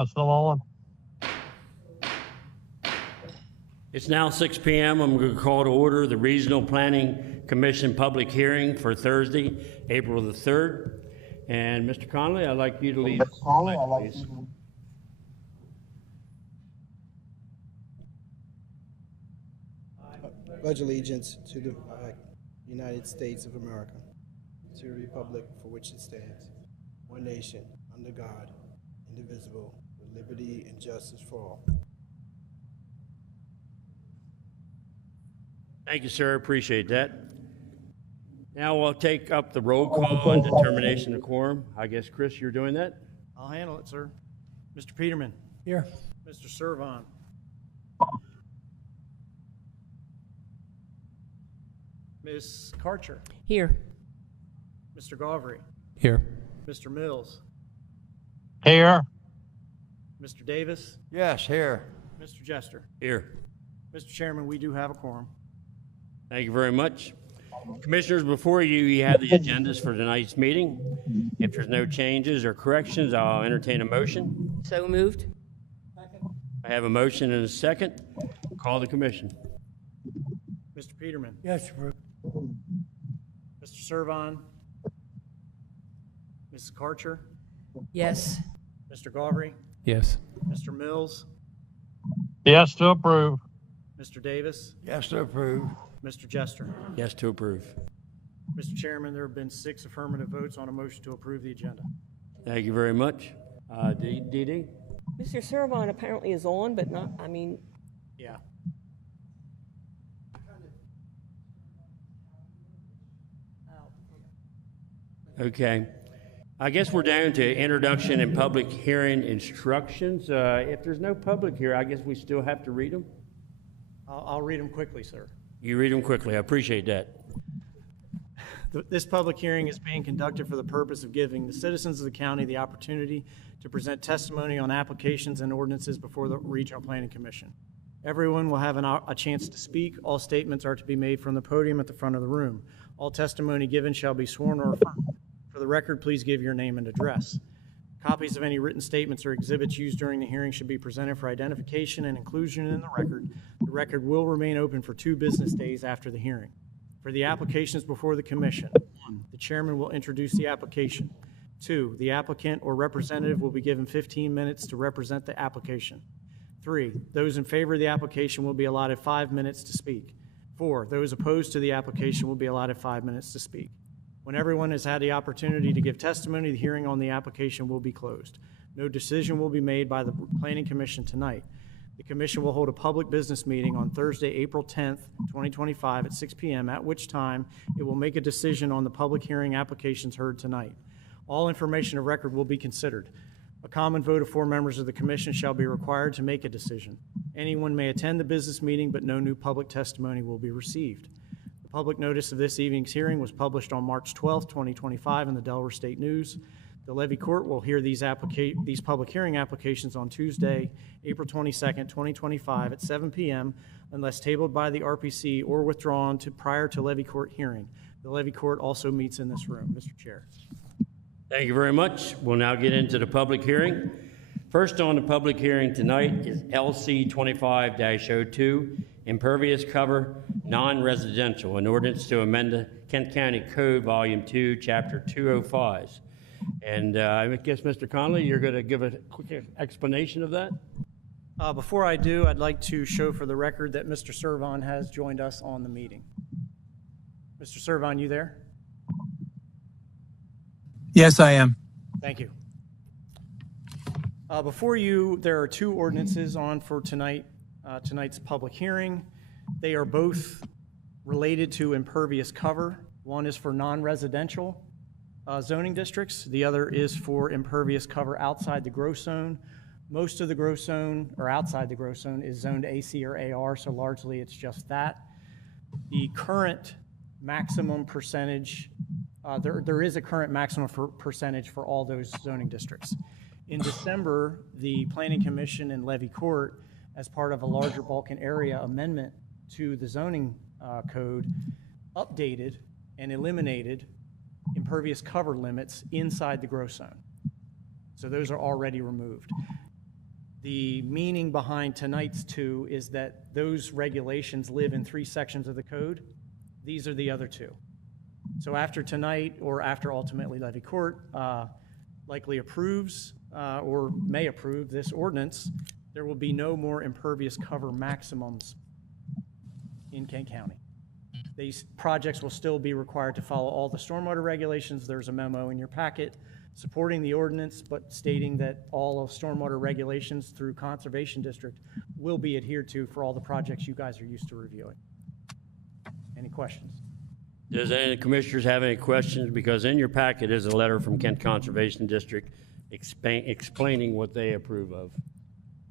That's the one. It's now 6 p.m. I'm going to call to order the Regional Planning Commission public hearing for Thursday, April the 3rd. And Mr. Conley, I'd like you to lead, please. Pledge allegiance to the United States of America, to the republic for which it stands, one nation, under God, indivisible, with liberty and justice for all. Thank you, sir. Appreciate that. Now we'll take up the roll call and determination of quorum. I guess, Chris, you're doing that? I'll handle it, sir. Mr. Peterman. Here. Mr. Servon. Ms. Karcher. Here. Mr. Gavry. Here. Mr. Mills. Here. Mr. Davis. Yes, here. Mr. Jester. Here. Mr. Chairman, we do have a quorum. Thank you very much. Commissioners, before you have the agendas for tonight's meeting. If there's no changes or corrections, I'll entertain a motion. So moved. I have a motion and a second. Call the commission. Mr. Peterman. Yes, Mr. Servon. Mrs. Karcher. yes. Mr. Gavry. Yes. Mr. Mills. Yes to approve. Mr. Davis. Yes to approve. Mr. Jester. Yes to approve. Mr. Chairman, there have been 6 affirmative votes on a motion to approve the agenda. Thank you very much. Dee Dee? Mr. Servon apparently is on, but not, I mean, Yeah. Okay. I guess we're down to introduction and public hearing instructions. If there's no public here, I guess we still have to read them? I'll read them quickly, sir. You read them quickly. I appreciate that. This public hearing is being conducted for the purpose of giving the citizens of the county the opportunity to present testimony on applications and ordinances before the Regional Planning Commission. Everyone will have a chance to speak. All statements are to be made from the podium at the front of the room. All testimony given shall be sworn or affirmed. For the record, please give your name and address. Copies of any written statements or exhibits used during the hearing should be presented for identification and inclusion in the record. The record will remain open for 2 business days after the hearing. For the applications before the commission, 1, the chairman will introduce the application. 2, the applicant or representative will be given 15 minutes to represent the application. 3, those in favor of the application will be allotted 5 minutes to speak. 4, those opposed to the application will be allotted 5 minutes to speak. When everyone has had the opportunity to give testimony, the hearing on the application will be closed. No decision will be made by the Planning Commission tonight. The Commission will hold a public business meeting on Thursday, April 10th, 2025 at 6 p.m., at which time it will make a decision on the public hearing applications heard tonight. All information of record will be considered. A common vote of 4 members of the Commission shall be required to make a decision. Anyone may attend the business meeting, but no new public testimony will be received. The public notice of this evening's hearing was published on March 12th, 2025 in the Delaware State News. The Levy Court will hear these public hearing applications on Tuesday, April 22nd, 2025 at 7 p.m. unless tabled by the RPC or withdrawn prior to Levy Court hearing. The Levy Court also meets in this room. Mr. Chair. Thank you very much. We'll now get into the public hearing. First on the public hearing tonight is LC 25-02, impervious cover, non-residential, an ordinance to amend the Kent County Code, Volume 2, Chapter 205. And I guess, Mr. Conley, you're going to give a quick explanation of that? Before I do, I'd like to show for the record that Mr. Servon has joined us on the meeting. Mr. Servon, you there? Yes, I am. Thank you. Before you, there are 2 ordinances on for tonight's public hearing. They are both related to impervious cover. One is for non-residential zoning districts. The other is for impervious cover outside the growth zone. Most of the growth zone, or outside the growth zone, is zoned AC or AR, so largely it's just that. The current maximum percentage, there is a current maximum percentage for all those zoning districts. In December, the Planning Commission and Levy Court, as part of a larger bulk and area amendment to the zoning code, updated and eliminated impervious cover limits inside the growth zone. So those are already removed. The meaning behind tonight's 2 is that those regulations live in 3 sections of the code. These are the other 2. So after tonight, or after ultimately Levy Court likely approves or may approve this ordinance, there will be no more impervious cover maximums in Kent County. These projects will still be required to follow all the stormwater regulations. There's a memo in your packet supporting the ordinance, but stating that all of stormwater regulations through Conservation District will be adhered to for all the projects you guys are used to reviewing. Any questions? Does any of the commissioners have any questions? Because in your packet is a letter from Kent Conservation District explaining what they approve of.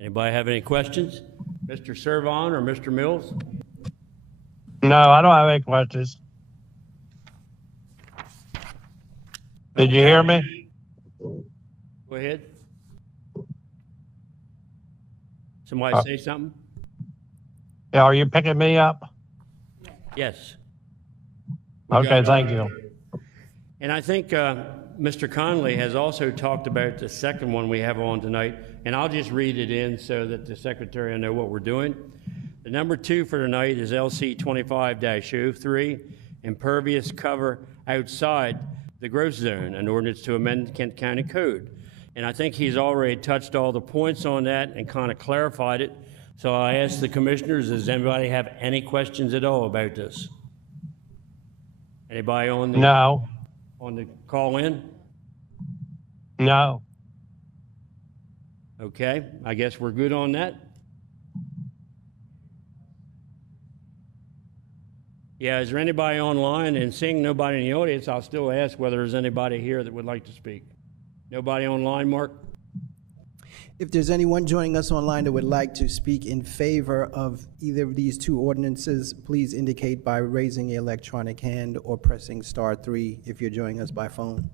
Anybody have any questions? Mr. Servon or Mr. Mills? No, I don't have any questions. Did you hear me? Go ahead. Somebody say something? Yeah, are you picking me up? Yes. Okay, thank you. And I think Mr. Conley has also talked about the second one we have on tonight, and I'll just read it in so that the secretary will know what we're doing. The number 2 for tonight is LC 25-03, impervious cover outside the growth zone, an ordinance to amend Kent County Code. And I think he's already touched all the points on that and kind of clarified it. So I ask the commissioners, does anybody have any questions at all about this? Anybody on the call in? No. Okay, I guess we're good on that. Yeah, is there anybody online? And seeing nobody in the audience, I'll still ask whether there's anybody here that would like to speak. Nobody online, Mark? If there's anyone joining us online that would like to speak in favor of either of these 2 ordinances, please indicate by raising your electronic hand or pressing *3 if you're joining us by phone.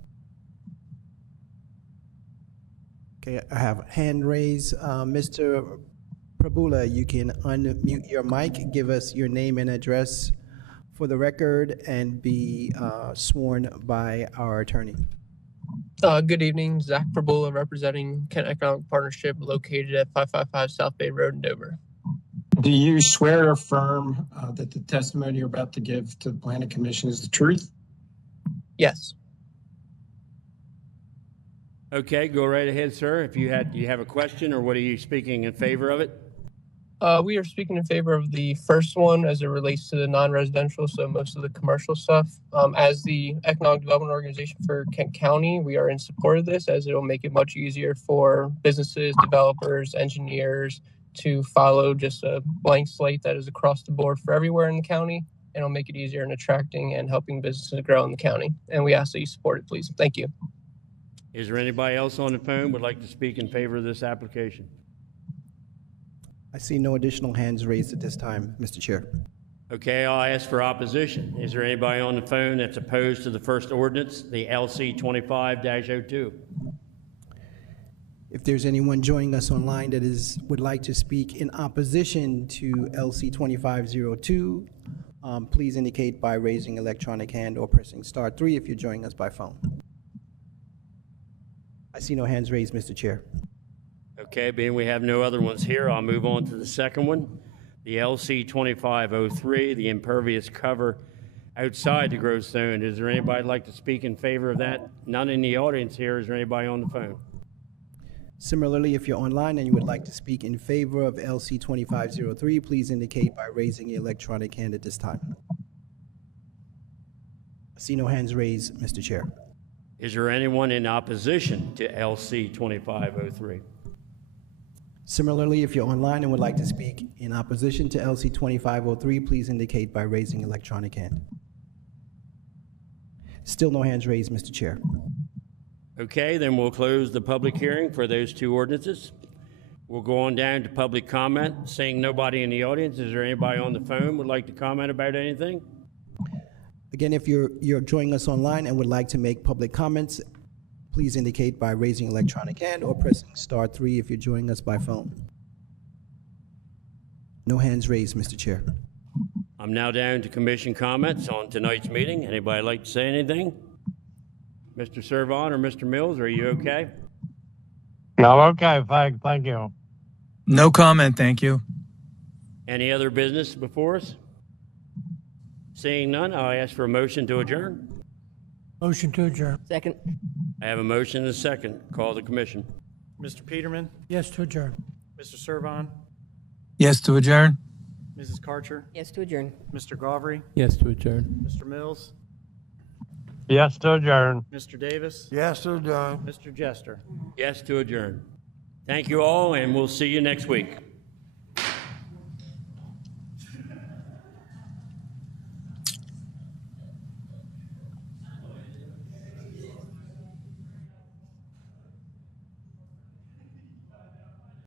Okay, I have a hand raised. Mr. Prabula, you can unmute your mic, give us your name and address for the record, and be sworn by our attorney. Good evening, Zach Prabula, representing Kent Economic Partnership, located at 555 South Bay Road in Dover. Do you swear or affirm that the testimony you're about to give to the Planning Commission is the truth? Yes. Okay, go right ahead, sir. If you have a question, or what are you speaking in favor of it? We are speaking in favor of the first one as it relates to the non-residential, so most of the commercial stuff. As the economic development organization for Kent County, we are in support of this, as it will make it much easier for businesses, developers, engineers to follow just a blank slate that is across the board for everywhere in the county, and it'll make it easier in attracting and helping businesses grow in the county. And we ask that you support it, please. Thank you. Is there anybody else on the phone would like to speak in favor of this application? I see no additional hands raised at this time, Mr. Chair. Okay, I'll ask for opposition. Is there anybody on the phone that's opposed to the first ordinance, the LC 25-02? If there's anyone joining us online that would like to speak in opposition to LC 2502, please indicate by raising electronic hand or pressing *3 if you're joining us by phone. I see no hands raised, Mr. Chair. Okay, being we have no other ones here, I'll move on to the second one. The LC 2503, the impervious cover outside the growth zone. Is there anybody like to speak in favor of that? None in the audience here. Is there anybody on the phone? Similarly, if you're online and you would like to speak in favor of LC 2503, please indicate by raising your electronic hand at this time. I see no hands raised, Mr. Chair. Is there anyone in opposition to LC 2503? Similarly, if you're online and would like to speak in opposition to LC 2503, please indicate by raising electronic hand. Still no hands raised, Mr. Chair. Okay, then we'll close the public hearing for those 2 ordinances. We'll go on down to public comment. Seeing nobody in the audience, is there anybody on the phone would like to comment about anything? Again, if you're joining us online and would like to make public comments, please indicate by raising electronic hand or pressing *3 if you're joining us by phone. No hands raised, Mr. Chair. I'm now down to commission comments on tonight's meeting. Anybody like to say anything? Mr. Servon or Mr. Mills, are you okay? No, okay, thank you. No comment, thank you. Any other business before us? Seeing none, I'll ask for a motion to adjourn. Motion to adjourn. Second. I have a motion and a second. Call the commission. Mr. Peterman, Yes to adjourn. Mr. Servon, Yes to adjourn? Mrs. Karcher, Yes to adjourn. Mr. Gauvery, Yes to adjourn. Mr. Mills, Yes to adjourn. Mr. Davis, Yes to adjourn. Mr. Jester. Yes to adjourn. Thank you all, and we'll see you next week.